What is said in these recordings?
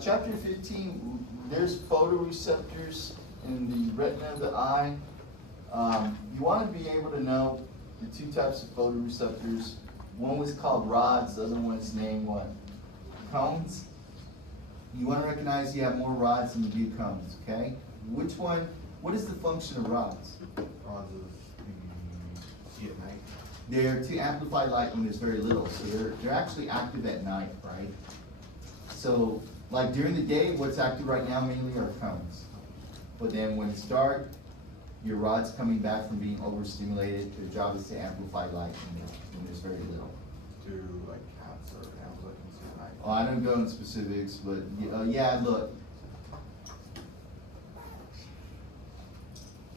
Chapter 15, there's photoreceptors in the retina of the eye. You want to be able to know the two types of photoreceptors. One was called rods, the other one is named what? Cones. You want to recognize you have more rods than you do cones, okay? Which one, what is the function of rods? Rods is see at night. They're to amplify light when there's very little, so they're actually active at night, right? So, like during the day, what's active right now mainly are cones. But then when it's dark, your rod's coming back from being overstimulated. Their job is to amplify light when there's very little. Do like cats or animals that can see at night? Oh, I don't go into specifics, but yeah, look.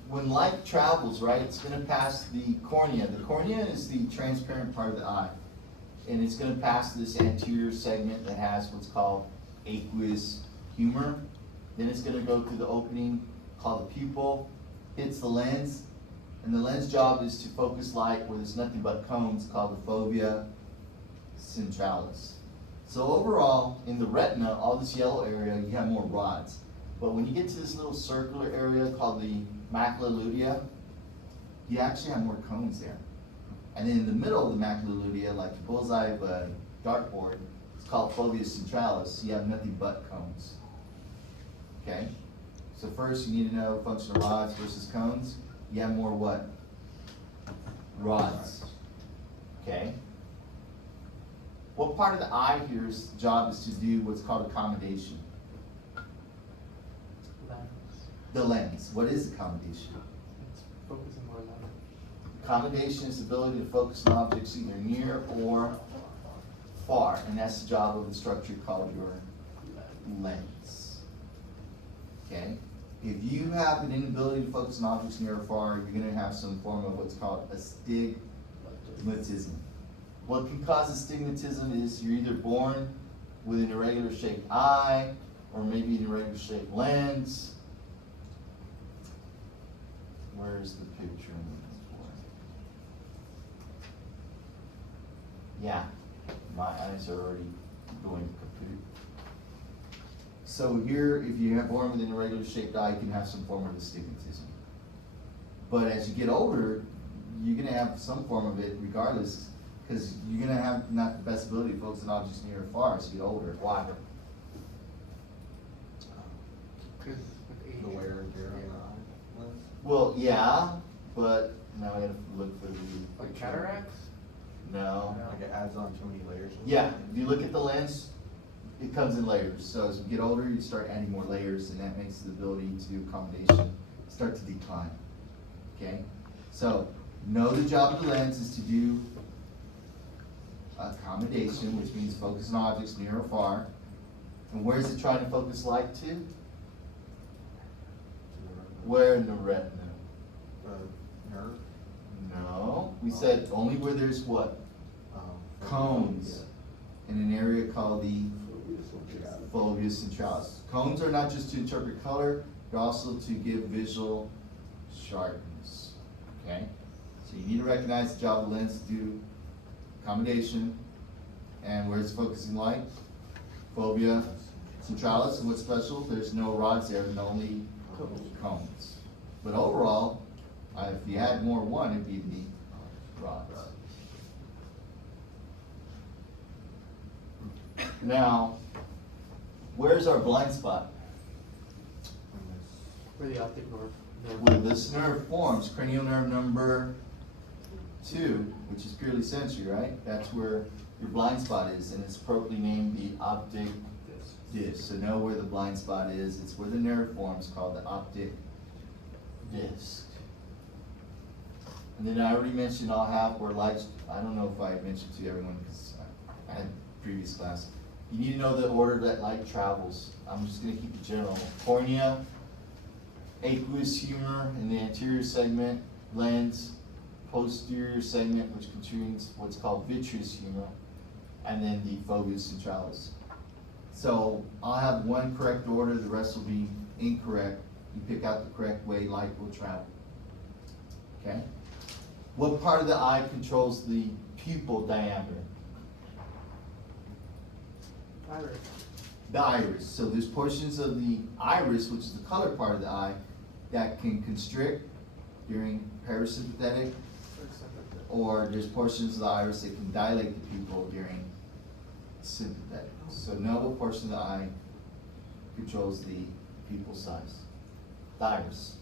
When light travels, right, it's going to pass the cornea. The cornea is the transparent part of the eye. And it's going to pass this anterior segment that has what's called aqueous humor. Then it's going to go through the opening called the pupil, hits the lens, and the lens job is to focus light where there's nothing but cones called the fovea centralis. So overall, in the retina, all this yellow area, you have more rods. But when you get to this little circular area called the macula lutea, you actually have more cones there. And then in the middle of the macula lutea, like the bullseye of a dartboard, it's called fovea centralis, you have nothing but cones. Okay? So first you need to know function of rods versus cones. You have more what? Rods. Okay? What part of the eye here's job is to do what's called accommodation? The lens. What is accommodation? It's focusing more light. Accommodation is the ability to focus on objects either near or far, and that's the job of the structure called your lens. Okay? If you have an inability to focus on objects near or far, you're going to have some form of what's called astigmatism. What can cause astigmatism is you're either born with an irregular shaped eye, or maybe an irregular shaped lens. Where's the picture in this one? Yeah, my eyes are already going kaput. So here, if you have born with an irregular shaped eye, you can have some form of astigmatism. But as you get older, you're going to have some form of it regardless, because you're going to have not the best ability to focus on objects near or far as you get older. Why? Because with age. The wear and tear on the eye lens? Well, yeah, but now I got to look for the... Like cataracts? No. Like it adds on too many layers. Yeah, if you look at the lens, it comes in layers. So as you get older, you start adding more layers, and that makes the ability to do accommodation start to decline. Okay? So, know the job of the lens is to do accommodation, which means focus on objects near or far. And where is it trying to focus light to? Where in the retina? The nerve? No. We said only where there's what? Cones. In an area called the fovea centralis. Cones are not just to interpret color, they're also to give visual sharpness. Okay? So you need to recognize the job of the lens to do accommodation. And where's focusing light? Fovea centralis. And what's special? There's no rods there, and only cones. But overall, if you had more one, it'd be the rods. Now, where's our blind spot? Where the optic nerve. Where this nerve forms, cranial nerve number 2, which is purely sensory, right? That's where your blind spot is, and it's appropriately named the optic disc. So know where the blind spot is. It's where the nerve forms, called the optic disc. And then I already mentioned I'll have where lights, I don't know if I mentioned to everyone because I had previous class. You need to know the order that light travels. I'm just going to keep it general. Cornea, aqueous humor in the anterior segment, lens, posterior segment, which contains what's called vitreous humor, and then the fovea centralis. So I'll have one correct order, the rest will be incorrect. You pick out the correct way light will travel. Okay? What part of the eye controls the pupil diameter? Iris. the iris. So there's portions of the iris, which is the color part of the eye, that can constrict during parasympathetic, or there's portions of the iris that can dilate the pupil during sympathetic. So know what portion of the eye controls the pupil size. The iris.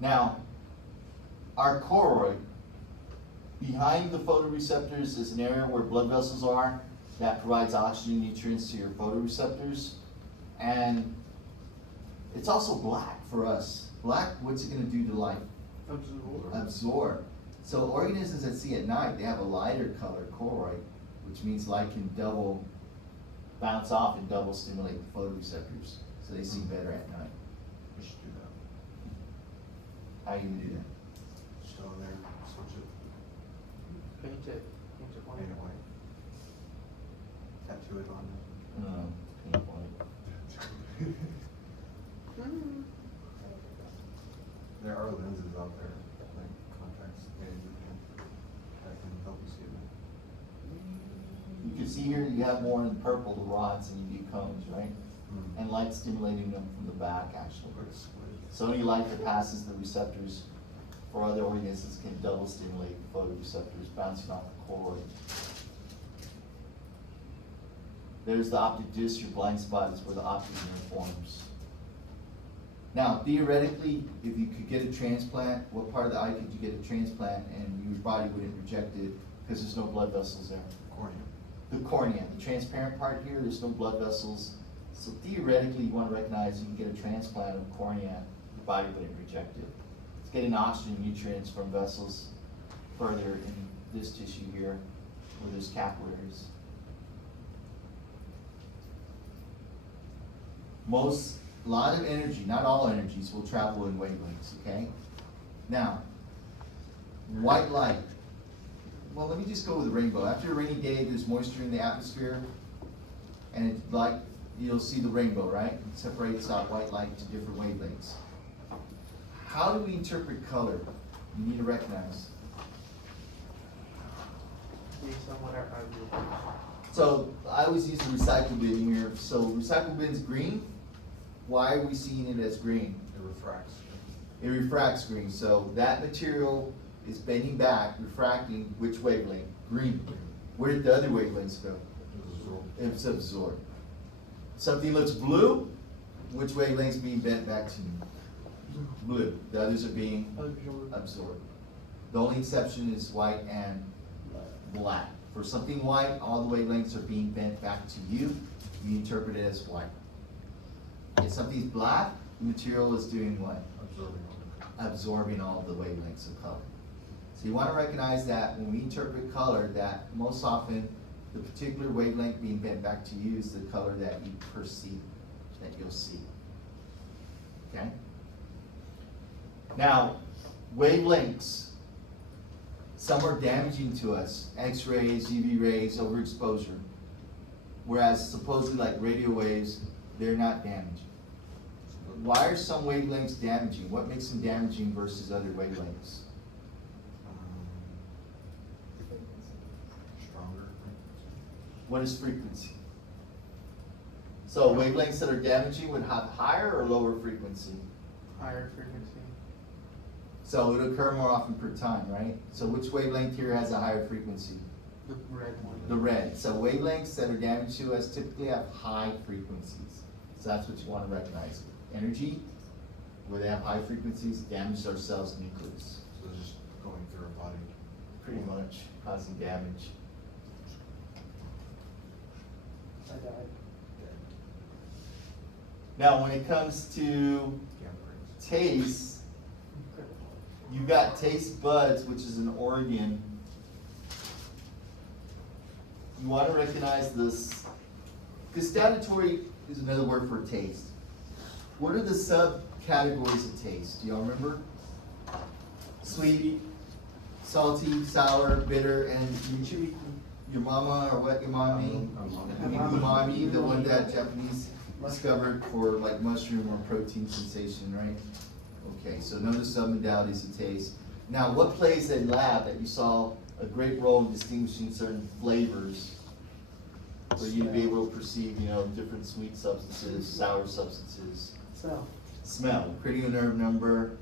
Now, our choroid, behind the photoreceptors is an area where blood vessels are that provides oxygen nutrients to your photoreceptors. And it's also black for us. Black, what's it gonna do to light? Absorb. So organisms that see at night, they have a lighter color choroid, which means light can double bounce off and double stimulate the photoreceptors, so they see better at night. We should do that. How you gonna do that? Just go in there, switch it, Paint it white. paint it white. Tattoo it on it. Paint white. There are lenses out there, like contacts made in Japan, that can help you see it. You can see here, you have more in purple, the rods, and you do cones, right? And light stimulating them from the back, actually. Or it's split. So any light that passes the receptors for other organisms can double stimulate the photoreceptors, bouncing off the choroid. There's the optic disc, your blind spot is where the optic nerve forms. Now, theoretically, if you could get a transplant, what part of the eye could you get a transplant and your body wouldn't reject it because there's no blood vessels there? Cornea. The cornea, the transparent part here, there's no blood vessels. So theoretically, you want to recognize you can get a transplant of cornea, your body wouldn't reject it. It's getting oxygen nutrients from vessels further in this tissue here where there's capillaries. A lot of energy, not all energies, will travel in wavelengths, okay? Now, white light. Well, let me just go with the rainbow. After a rainy day, there's moisture in the atmosphere, and it's like, you'll see the rainbow, right? It separates out white light to different wavelengths. How do we interpret color? You need to recognize. Based on what our eye view So I always use the recycle bin here. So recycle bin's green. Why are we seeing it as green? It refracts. It refracts green. So that material is bending back, refracting which wavelength? Green. Where did the other wavelengths go? It's absorbed. Something looks blue, which wavelength's being bent back to you? Blue. The others are being absorbed. The only exception is white and black. For something white, all the wavelengths are being bent back to you. You interpret it as white. If something's black, the material is doing what? Absorbing all the wavelengths of color. So you want to recognize that when we interpret color, that most often the particular wavelength being bent back to you is the color that you perceive, that you'll see. Okay? Now, wavelengths, some are damaging to us. X-rays, UV rays, overexposure. Whereas supposedly like radio waves, they're not damaging. Why are some wavelengths damaging? What makes them damaging versus other wavelengths? Stronger. What is frequency? So wavelengths that are damaging would have higher or lower frequency? higher frequency. So it would occur more often per time, right? So which wavelength here has a higher frequency? The red one. The red. So wavelengths that are damaged to us typically have high frequencies. So that's what you want to recognize. Energy, where they have high frequencies, damage our cell's nucleus. So it's just going through our body. Pretty much causing damage. I died. Now when it comes to Gamma rays. taste, you've got taste buds, which is an organ. You want to recognize this. Gustatory is another word for taste. What are the subcategories of taste? Do y'all remember? Sweet, salty, sour, bitter, and your mama, or what, umami? Umami, the one that Japanese discovered for like mushroom or protein sensation, right? Okay, so know the submodalities of taste. Now, what plays in lab that you saw a great role in distinguishing certain flavors for you to be able to perceive, different sweet substances, sour substances. So, Smell, cranial nerve number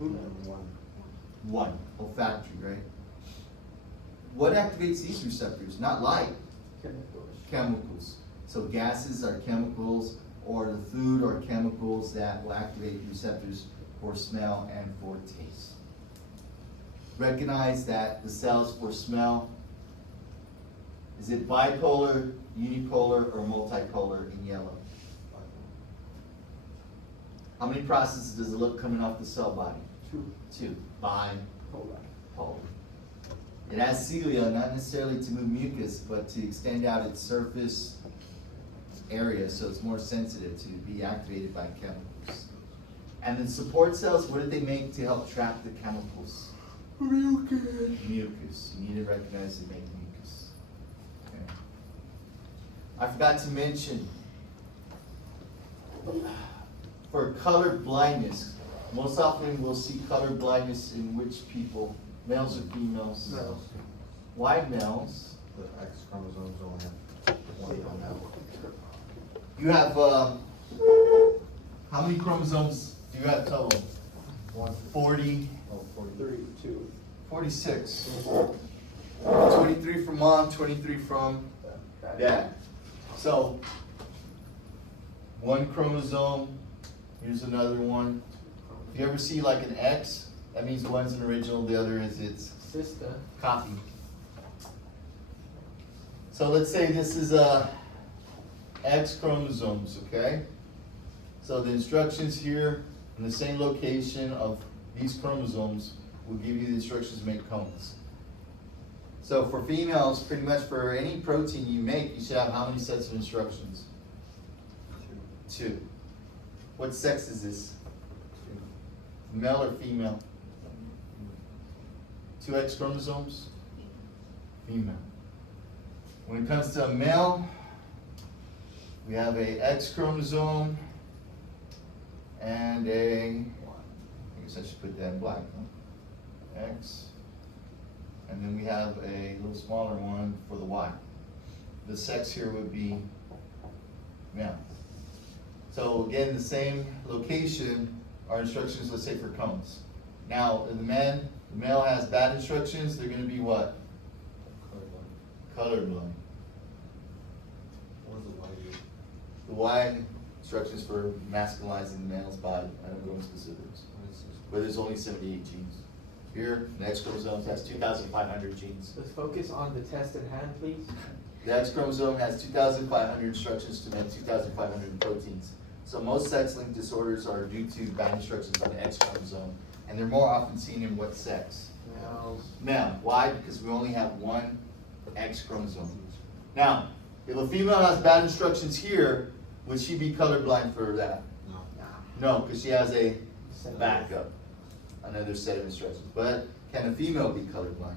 And one. 1, olfactory, right? What activates these receptors? Not light, chemicals. So gases are chemicals, or the food are chemicals that will activate receptors for smell and for taste. Recognize that the cells for smell, is it bipolar, unipolar, or multipolar in yellow? How many processes does it look coming off the cell body? 2. Bipolar. It has cilia, not necessarily to move mucus, but to extend out its surface area, so it's more sensitive to be activated by chemicals. And then support cells, what do they make to help trap the chemicals? Mucus. You need to recognize they make mucus. Okay. I forgot to mention, for color blindness, most often we'll see color blindness in which people? Males or females? Males. Why males? The X chromosomes only have one on You have, how many chromosomes do you have total? 40, Oh, 43. 46. 23 from mom, 23 from dad. So, one chromosome, here's another one. If you ever see like an X, that means one's an original, the other is its sister. copy. So let's say this is a X chromosomes, okay? So the instructions here in the same location of these chromosomes will give you the instructions to make cones. So for females, pretty much for any protein you make, you should have how many sets of instructions? 2. What sex is this? Male or female? 2 X chromosomes? Female. When it comes to a male, we have a X chromosome and I guess I should put that in black, huh? X. And then we have a little smaller one for the Y. The sex here would be male. So again, the same location, our instructions, let's say for cones. Now, the male has bad instructions, they're gonna be what? Colorblind. What does the Y do? The Y instructions for masculinizing the male's body. I don't go into specifics. But there's only 78 genes. Here, the X chromosome has 2,500 genes. Let's focus on the test at hand, please. The X chromosome has 2,500 instructions to make 2,500 proteins. So most sex-linked disorders are due to bad instructions on the X chromosome, and they're more often seen in what sex? Males. Male. Why? Because we only have one X chromosome. Now, if a female has bad instructions here, would she be colorblind for that? No. No, because she has a backup, another set of instructions. But can a female be colorblind?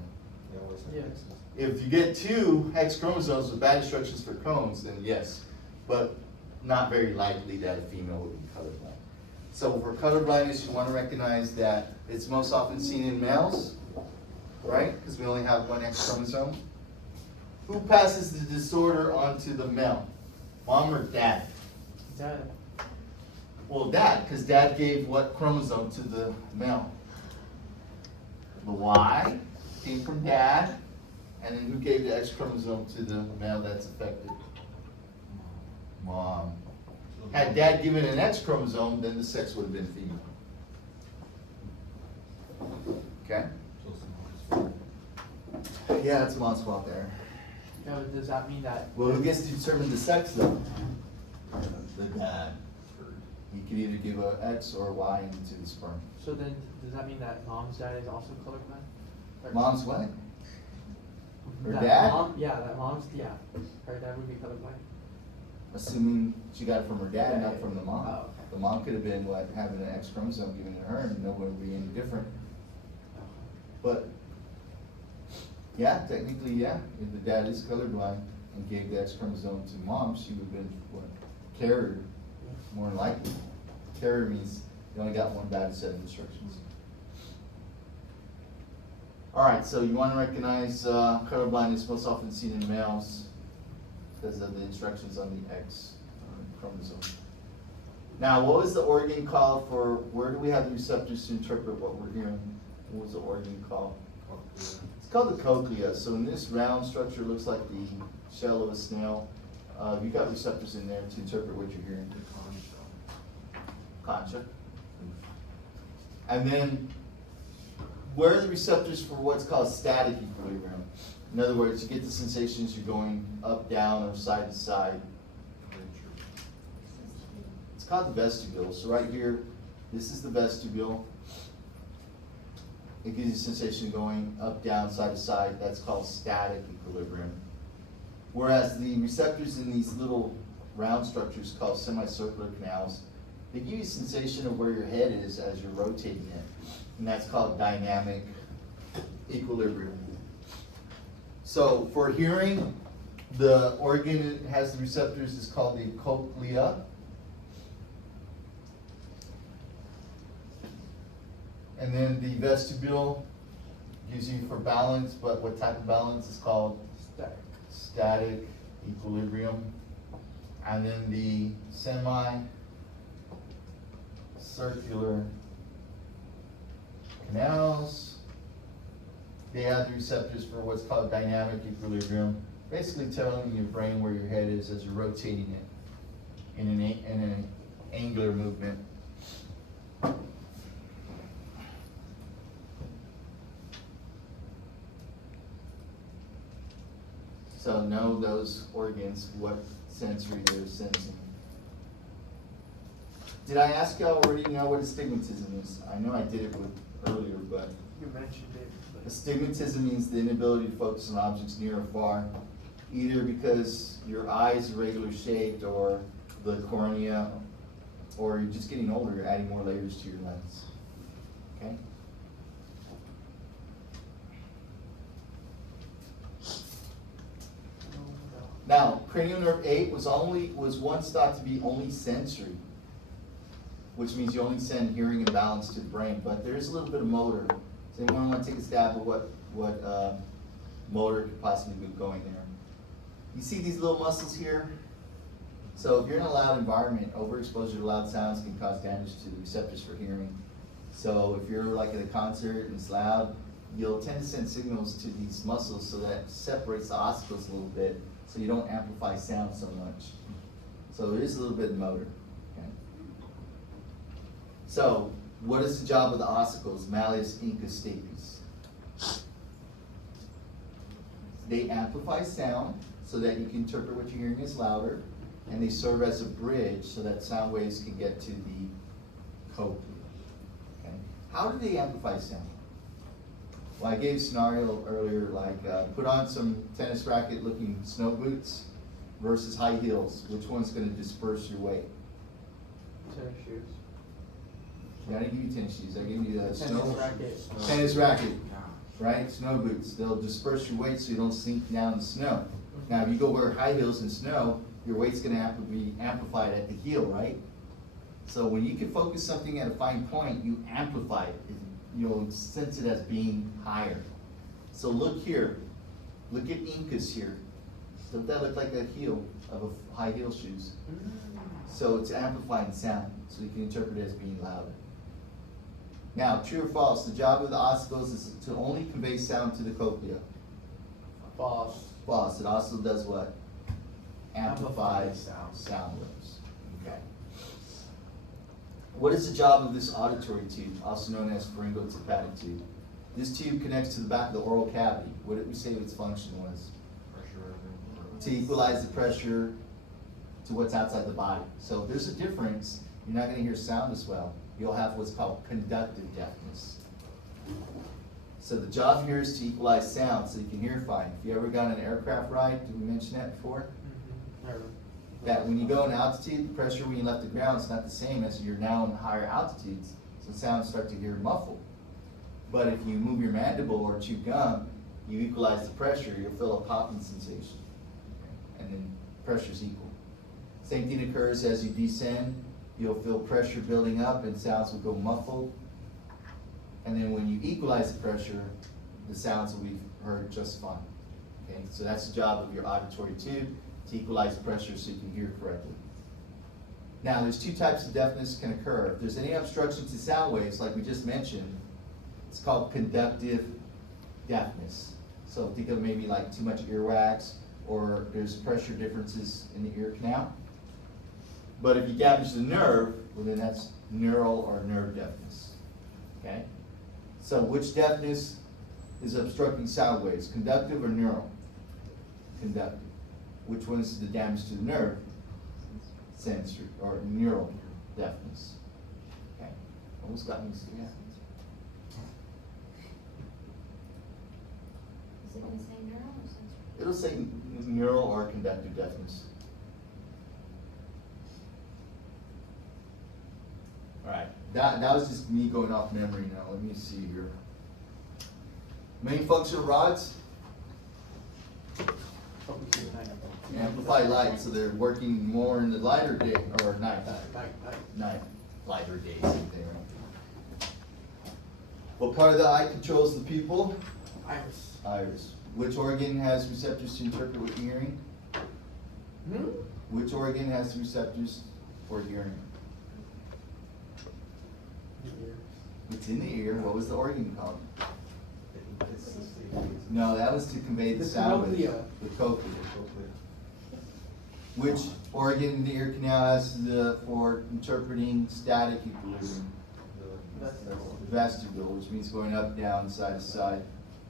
Yeah, what's that? Yes. If you get 2 X chromosomes with bad instructions for cones, then yes, but not very likely that a female would be colorblind. So for colorblindness, you want to recognize that it's most often seen in males, right? Because we only have one X chromosome. Who passes the disorder on to the male? Mom or dad? Dad. Well, dad, because dad gave what chromosome to the male? The Y came from dad, and then who gave the X chromosome to the male that's affected? Mom. Had dad given an X chromosome, then the sex would have been female. Okay? Yeah, it's mom's fault there. Now, does that mean that? Well, who gets to determine the sex though? The dad. He can either give a X or a Y into the sperm. So then, does that mean that mom's dad is also colorblind? Or- Mom's what? Her that dad? That mom's, yeah. Her dad would be colorblind. Assuming she got it from her dad, not from the mom. Oh, okay. The mom could have been what, having an X chromosome given to her, and no one would be any different. But, yeah, technically, yeah, if the dad is colorblind and gave the X chromosome to mom, she would have been, what, carrier, more than likely. Carrier means you only got one bad set of instructions. All right, so you want to recognize colorblindness most often seen in males. because of the instructions on the X chromosome. Now, what was the organ called for, where do we have the receptors to interpret what we're hearing? What was the organ called? Cochlea. It's called the cochlea. So in this round structure, it looks like the shell of a snail. You've got receptors in there to interpret what you're hearing. The concha. Concha. And then, where are the receptors for what's called static equilibrium? In other words, you get the sensations you're going up, down, or side to side. It's called the vestibule. So right here, this is the vestibule. It gives you a sensation going up, down, side to side. That's called static equilibrium. Whereas the receptors in these little round structures called semicircular canals, they give you a sensation of where your head is as you're rotating it. And that's called dynamic equilibrium. So for hearing, the organ that has the receptors is called the cochlea. And then the vestibule gives you for balance, but what type of balance is called Static. static equilibrium. And then the semi-circular canals, they have the receptors for what's called dynamic equilibrium, basically telling your brain where your head is as you're rotating it in an angular movement. So know those organs, what sensory they're sensing. Did I ask you already know what astigmatism is? I know I did it earlier, but You mentioned it, but astigmatism means the inability to focus on objects near or far, either because your eye is irregular shaped or the cornea, or you're just getting older, you're adding more layers to your lens. Okay? Now, cranial nerve 8 was once thought to be only sensory, which means you only send hearing and balance to the brain, but there is a little bit of motor. Does anyone want to take a stab at what motor could possibly be going there? You see these little muscles here? So if you're in a loud environment, overexposure to loud sounds can cause damage to the receptors for hearing. So if you're like at a concert and it's loud, you'll tend to send signals to these muscles so that separates the ossicles a little bit, so you don't amplify sound so much. So there is a little bit of motor. Okay? So what is the job of the ossicles, malleus, incus, stapes? They amplify sound so that you can interpret what you're hearing is louder, and they serve as a bridge so that sound waves can get to the cochlea. Okay? How do they amplify sound? Well, I gave a scenario earlier, like put on some tennis racket looking snow boots versus high heels. Which one's going to disperse your weight? tennis shoes. I didn't give you tennis shoes, I gave you a Tennis racket. tennis racket, right? Snow boots. They'll disperse your weight so you don't sink down in the snow. Now, if you go wear high heels in snow, your weight's going to be amplified at the heel, right? So when you can focus something at a fine point, you amplify it. You'll sense it as being higher. So look here. Look at incus here. Doesn't that look like a heel of a high heel shoes? So it's amplifying sound, so you can interpret it as being louder. Now, true or false, the job of the ossicles is to only convey sound to the cochlea. False. False. It also does what? Amplifies Amplifies sound waves. Okay. What is the job of this auditory tube, also known as pharyngotympanic tube? This tube connects to the back of the oral cavity. What did we say its function was? To equalize the pressure to what's outside the body. So if there's a difference, you're not going to hear sound as well. You'll have what's called conductive deafness. So the job here is to equalize sound so you can hear fine. If you ever got on an aircraft ride, did we mention that before? That when you go in altitude, the pressure when you left the ground is not the same as you're now in higher altitudes. So sounds start to hear muffled. But if you move your mandible or chew gum, you equalize the pressure, you'll feel a popping sensation. And then pressure's equal. Same thing occurs as you descend. You'll feel pressure building up and sounds will go muffled. And then when you equalize the pressure, the sounds will be heard just fine. Okay, so that's the job of your auditory tube. to equalize pressure so you can hear correctly. Now, there's two types of deafness can occur. If there's any obstruction to sound waves, like we just mentioned, it's called conductive deafness. So think of maybe like too much earwax, or there's pressure differences in the ear canal. But if you damage the nerve, well then that's neural or nerve deafness, okay? So which deafness is obstructing sound waves, conductive or neural? Conductive. Which one is the damage to the nerve? Sensory, or neural deafness. Okay, almost got me, yeah. Is it gonna say neural or sensory? It'll say neural or conductive deafness. Alright, that was just me going off memory now. Let me see here. Main function of rods, Focus to the night. amplify light, so they're working more in the lighter day, or night. Night. Night, lighter days, same thing, right? What part of the eye controls the pupil? Iris. Iris. Which organ has receptors to interpret what you're hearing? Hmm? Which organ has receptors for hearing? The ear. It's in the ear. What was the organ called? It's the No, that was to convey the The sound waves. cochlea. The cochlea. cochlea. Which organ in the ear canal has for interpreting static equilibrium? Vestibular. Vestibule, which means going up, down, side to side.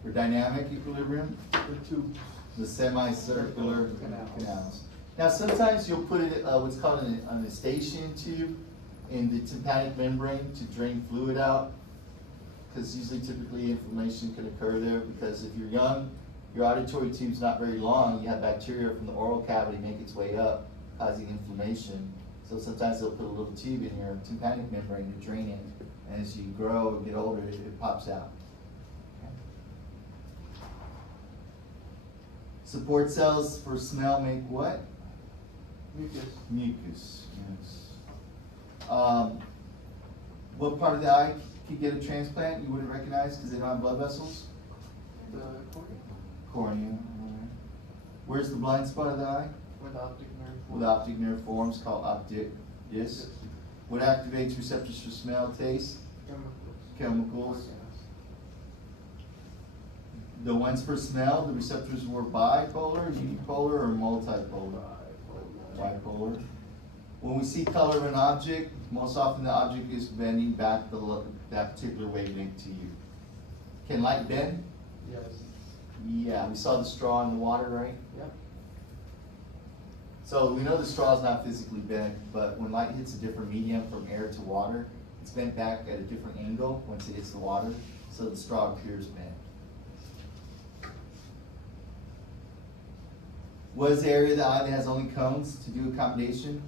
For dynamic equilibrium, The tubes. the semicircular Canals. canals. Now, sometimes you'll put it, what's called an eustachian tube in the tympanic membrane to drain fluid out. Because usually typically inflammation can occur there, because if you're young, your auditory tube's not very long, you have bacteria from the oral cavity make its way up, causing inflammation. So sometimes they'll put a little tube in your tympanic membrane to drain it, and as you grow and get older, it pops out. Support cells for smell make what? Mucus. Mucus, yes. What part of the eye could get a transplant you wouldn't recognize because they don't have blood vessels? The cornea. Cornea. Alright. Where's the blind spot of the eye? Where the optic nerve. Where the optic nerve forms, called optic disc. What activates receptors for smell, taste? Chemicals. Chemicals. Yes. The ones for smell, the receptors were bipolar, unipolar, or multipolar? Bipolar. When we see color of an object, most often the object is bending back that particular wavelength to you. Can light bend? Yes. Yeah, we saw the straw in the water, right? Yep. So we know the straw is not physically bent, but when light hits a different medium from air to water, it's bent back at a different angle once it hits the water, so the straw appears bent. What is the area of the eye that has only cones to do accommodation?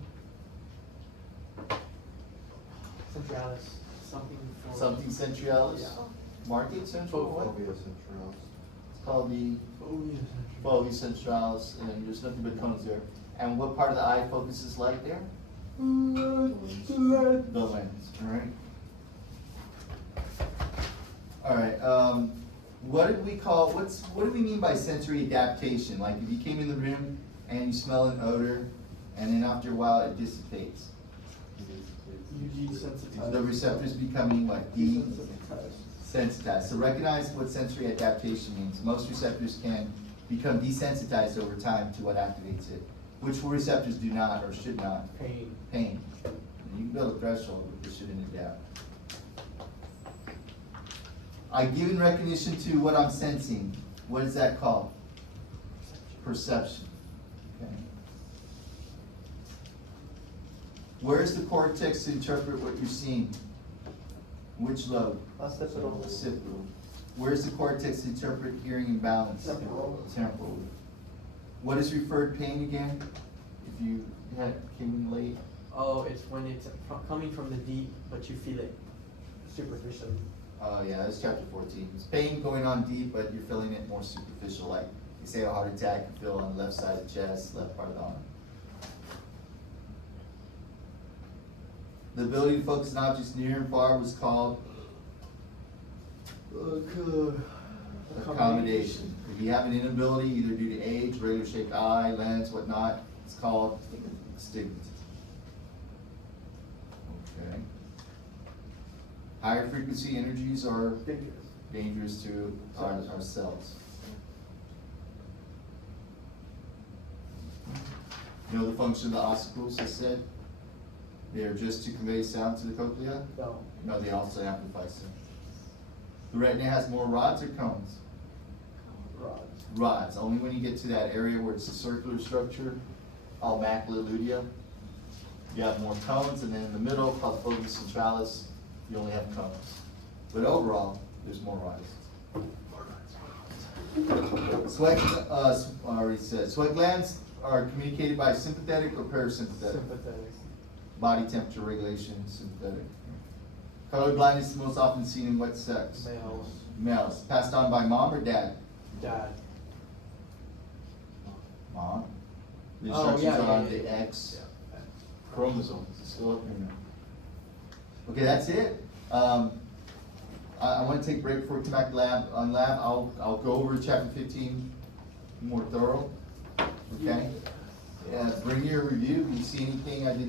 Centralis. Something for. Something centralis? Yeah. Market central, what? Fovea centralis. It's called the fovea centralis, and there's nothing but cones there. And what part of the eye focuses light there? The lens, alright? Alright, what do we mean by sensory adaptation? Like if you came in the room and you smell an odor, and then after a while it dissipates. You desensitize. The receptors becoming what? Desensitized. Desensitized. So recognize what sensory adaptation means. Most receptors can become desensitized over time to what activates it. Which receptors do not or should not? Pain. Pain. You can build a threshold, but they shouldn't adapt. I give in recognition to what I'm sensing. What is that called? Perception. Okay. Where's the cortex to interpret what you're seeing? Which lobe? Occipital. Occipital. Where's the cortex to interpret hearing and balance? Temporal. Temporal. What is referred pain again? If you came in late. Oh, it's when it's coming from the deep, but you feel it superficially. Oh yeah, that's chapter 14. It's pain going on deep, but you're feeling it more superficial. Like you say a heart attack, you feel on the left side of the chest, left part of the arm. The ability to focus on objects near and far was called accommodation. If you have an inability, either due to age, regular shaped eye, lens, whatnot, it's called astigmatism. Okay. Higher frequency energies are Dangerous. dangerous to our cells. You know the function of the ossicles, I said? They are just to convey sound to the cochlea? No. No, they also amplify sound. The retina has more rods or cones? Rods. Rods, only when you get to that area where it's a circular structure, called macula lutea, you have more cones, and then in the middle, called fovea centralis, you only have cones. But overall, there's more rods. Sweat, I already said, sweat glands are communicated by sympathetic or parasympathetic? Sympathetic. Body temperature regulation, sympathetic. Color blindness is most often seen in what sex? Males. Males. Passed on by mom or dad? Dad. Mom. The Oh, instructions yeah, are yeah, on yeah, the yeah. X Yeah. chromosomes. It's still up here now. Okay, that's it. I want to take a break before we come back to lab. On lab, I'll go over chapter 15 more thorough. Okay? Bring your review. If you see anything I didn't